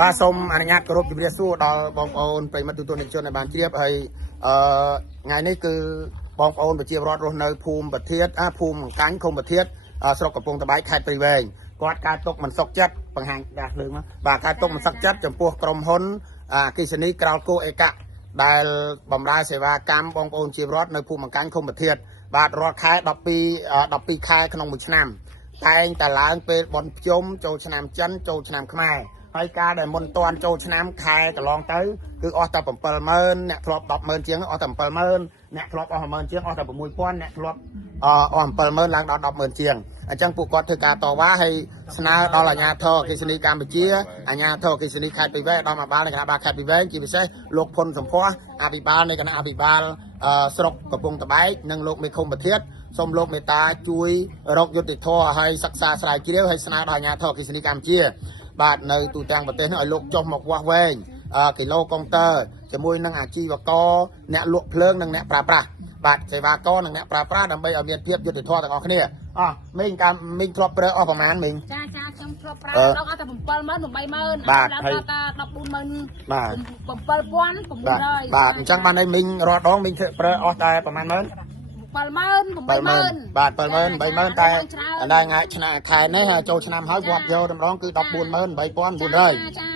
បាទសូមអនុញ្ញាតគោរពជម្រាបសួរដល់បងប្អូនប្រិយមិត្តទូទាំងជនដែលបានជ្រាបហើយថ្ងៃនេះគឺបងប្អូនប្រជាពលរដ្ឋរស់នៅភូមិប្រធាតភូមិបង្កាញ់ឃុំប្រធាតស្រុកកំពង់ត្បែកខេត្តព្រៃវែងគាត់កើតទុកមិនសុខចិត្តបង្ហាញដាស់លើមកបាទកើតទុកមិនសុខចិត្តចំពោះក្រុមហ៊ុនអគ្គិសនីក្រោលគោអេកាដែលបម្រើសេវាកម្មបងប្អូនជាពលរដ្ឋនៅភូមិបង្កាញ់ឃុំប្រធាតបាទរាល់ខែ12ខែក្នុងមួយឆ្នាំតែងតែឡើងពេលបុណ្យភ្ជុំចូលឆ្នាំចិនចូលឆ្នាំខ្មែរហើយការដែលមុនតាន់ចូលឆ្នាំខែកន្លងទៅគឺអស់តែ70000អ្នកធ្លាប់100000ជាងអស់តែ70000អ្នកធ្លាប់អស់10000ជាងអស់តែ6000អ្នកធ្លាប់អស់70000ឡើងដល់100000ជាងអញ្ចឹងពួកគាត់ធ្វើការតវ៉ាហើយស្នើដល់អាជ្ញាធរអគ្គិសនីកម្ពុជាអាជ្ញាធរអគ្គិសនីខេត្តព្រៃវែងដល់មកបាលនៃគណៈបាលខេត្តព្រៃវែងជាពិសេសលោកផុនសំភ័សអភិបាលនៃគណៈអភិបាលស្រុកកំពង់ត្បែកនិងលោកមេឃុំប្រធាតសូមលោកមេត្តាជួយរកយុត្តិធម៌ហើយសិក្សាស្រាវជ្រាវហើយស្នើដល់អាជ្ញាធរអគ្គិសនីកម្ពុជាបាទនៅទូទាំងប្រទេសនោះឲ្យលោកចុះមកវាស់វែងគីឡូកុងទ័រជាមួយនឹងអាជីវករអ្នកលក់ភ្លើងនិងអ្នកប្រើប្រាស់បាទសេវាករនិងអ្នកប្រើប្រាស់ដើម្បីឲ្យមានភាពយុត្តិធម៌ទាំងអស់គ្នាមីងធ្លាប់ប្រើអស់ប្រមាណមីងចាខ្ញុំធ្លាប់ប្រើដល់អត់តែ70000 80000បាទហើយដល់140,000បាទ7900បាទអញ្ចឹងបានឲ្យមីងរាល់ដងមីងធ្វើប្រើអស់តែប្រមាណម៉ឺន70000 80000បាទ70000 80000តែដល់ថ្ងៃឆ្នាំខែនេះចូលឆ្នាំហើយវត្តយកតម្រងគឺ148,400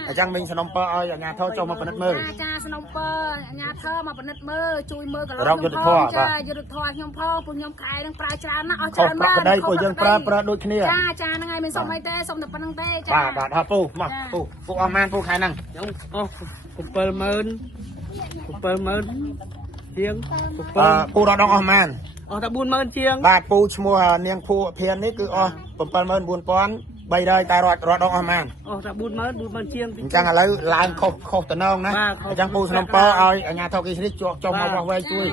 អញ្ចឹងមីងសំណុំពរឲ្យអាជ្ញាធរចុះមកពិនិត្យមើលចាសំណុំពរអាជ្ញាធរមកពិនិត្យមើលជួយមើលកន្លងរកយុទ្ធធម៌ចាយុទ្ធធម៌ខ្ញុំផងពួកខ្ញុំខែនឹងប្រើច្រើនណាស់អស់ច្រើនណាស់ប្តីពួកយើងប្រើដូចគ្នាចាហ្នឹងហើយមិនសុំអីទេសុំតែប៉ុណ្្នឹងទេចាបាទហៅពូមកពូអស់ម៉ានពូខែហ្នឹងអស់70000ជាងពូរដងអស់ម៉ានអស់តែ40000ជាងបាទពូឈ្មោះនាងភួភាននេះគឺអស់74300តែរត់ដងអស់ម៉ានអស់តែ40000ជាងអញ្ចឹងឥឡូវឡើងខុសតំណងណាអញ្ចឹងពូស្នំពរឲ្យអាជ្ញាធរគិសនេះចុះមកវាស់វែងជួយ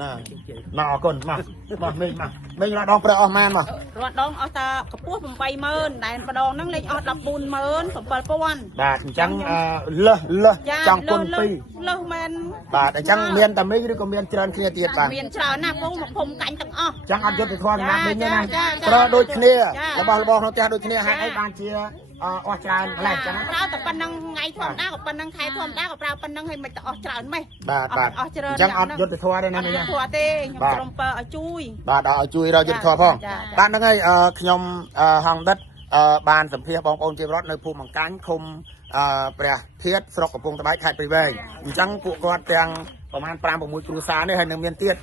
ណាអរគុណមកមីងរត់ដងប្រើអស់ម៉ានមករត់ដងអស់តែកពស់80000ដែលម្ដងហ្នឹងលេខអស់140,000 បាទអញ្ចឹងលើសចង់គុណ2លើសមែនបាទអញ្ចឹងមានតែមីងឬក៏មានច្រើនគ្នាទៀតបាទមានច្រើនណាស់ពងមកភូមិកាញ់ទាំងអស់អញ្ចឹងអត់យុទ្ធធម៌ណាមីងទេណាប្រើដូចគ្នារបស់ក្នុងផ្ទះដូចគ្នាហេតុអីបានជាអស់ច្រើនម្ល៉េះចឹងប្រើតែប៉ុណ្្នឹងថ្ងៃធម្មតាក៏ប៉ុណ្្នឹងខែធម្មតាក៏ប្រើប៉ុណ្្នឹងហើយមិនទៅអស់ច្រើនម៉េះបាទអស់ច្រើនអញ្ចឹងអត់យុទ្ធធម៌ទេណាមីងយុទ្ធធម៌ទេខ្ញុំសូមពើឲ្យជួយបាទឲ្យជួយរកយុទ្ធធម៌ផងបាទហ្នឹងហើយខ្ញុំហងដិតបានសម្ភាសបងប្អូនជាពលរដ្ឋនៅភូមិបង្កាញ់ឃុំព្រះធាតស្រុកកំពង់ត្បែកខេត្តព្រៃវែងអញ្ចឹងពួកគាត់ទាំងប្រហែល5 6គ្រួសារនេះហើយនឹងមានទៀត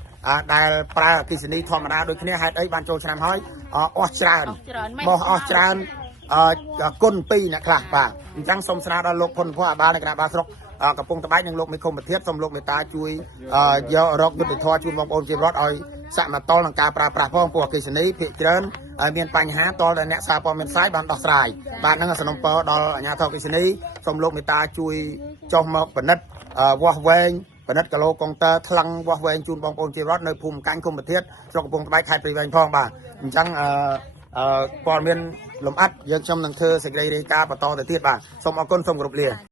ដែលប្រើអគ្គិសនីធម្មតាដូចគ្នាហេតុអីបានចូលឆ្នាំហើយអស់ច្រើនបោះអស់ច្រើនគុណ2អ្នកខ្លះបាទអញ្ចឹងសូមស្នើដល់លោកផុនភ័ក្រអាបាលនៃគណៈបាលស្រុកកំពង់ត្បែកនិងលោកមេឃុំប្រធានសូមលោកមេត្តាជួយយករកយុទ្ធធម៌ជូនបងប្អូនជាពលរដ្ឋឲ្យសមតុល្យនឹងការប្រើប្រាស់ផងពួកអគ្គិសនីភាគច្រើនហើយមានបញ្ហាតលតែអ្នកសារព័ត៌មានផ្សាយបានដោះស្រាយបាទហ្នឹងសំណុំពរដល់អាជ្ញាធរអគ្គិសនីសូមលោកមេត្តាជួយចុះមកពិនិត្យវាស់វែងពិនិត្យកឡូកុងទ័រថ្លឹងវាស់វែងជូនបងប្អូនជាពលរដ្ឋនៅភូមិកាញ់ឃុំប្រធាតស្រុកកំពង់ត្បែកខេត្តព្រៃវែងផងបាទអញ្ចឹងព័ត៌មានលម្អិតយើងខ្ញុំនឹងធ្វើសេចក្តីរាយការណ៍បន្តទៅទៀតបាទសូមអរគុណសូមគោរពលា